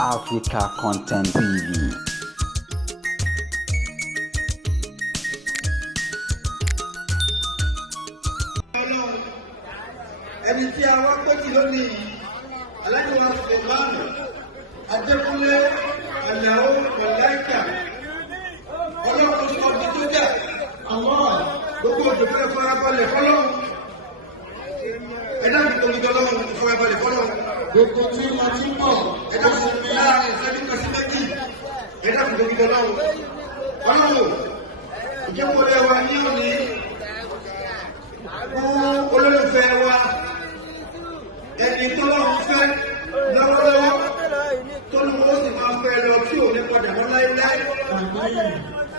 Africa Content TV. Ẹni tí a wá kọ́tì lónìí aláìwá Sùlẹ̀mánù Adékúnlé Àlàó Màláíkà ọlọ́run sọ ọdún tó jà àwọn gbogbo òjòfẹ́ farabalẹ̀ fọlọ́run ẹ̀dá ìtòlùtọ́lọ́run farabalẹ̀ fọlọ́run gbogbo tí wọ́n ti bọ̀ ẹ̀dá ìsinmi láàrin ìṣẹ́jú kan sí méjì ẹ̀dá ìtòlùtọ́lọ́run ọlọ́run ìjẹ́kọ̀ọ́lẹ́ wa ní òní fún olólùfẹ́ wa ẹni tó lọ́wọ́ fẹ́ lọ́wọ́lọ́wọ́ tó ní wọ́n sì máa fẹ́ lọ tí ò ní padà mọ́ láéláé.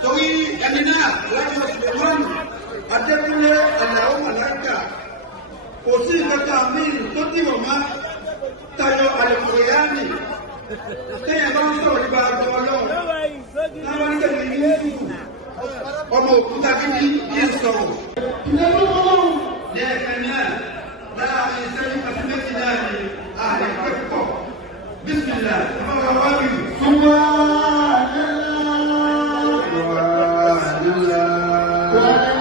Torí ẹni náà láti Sùlẹ̀mánù Adékúnlé Àlàó Màláíkà kò sí ìkẹta míì tó dìbò má tayọ àlùkòyáàmì téèyàn bá ń sọ̀rọ̀ nípa àgbà ọlọ́run láwọn ń tẹ̀lé ní Yúsúfù ọmọ òkúta kíkí kí n sọ̀rọ̀. Lẹ́ẹ̀kan náà láàrin ìṣẹ́jú àti méjì náà ni ààrẹ pẹ́pọ̀ bísímìlà ọmọ wájú. Subhanallah.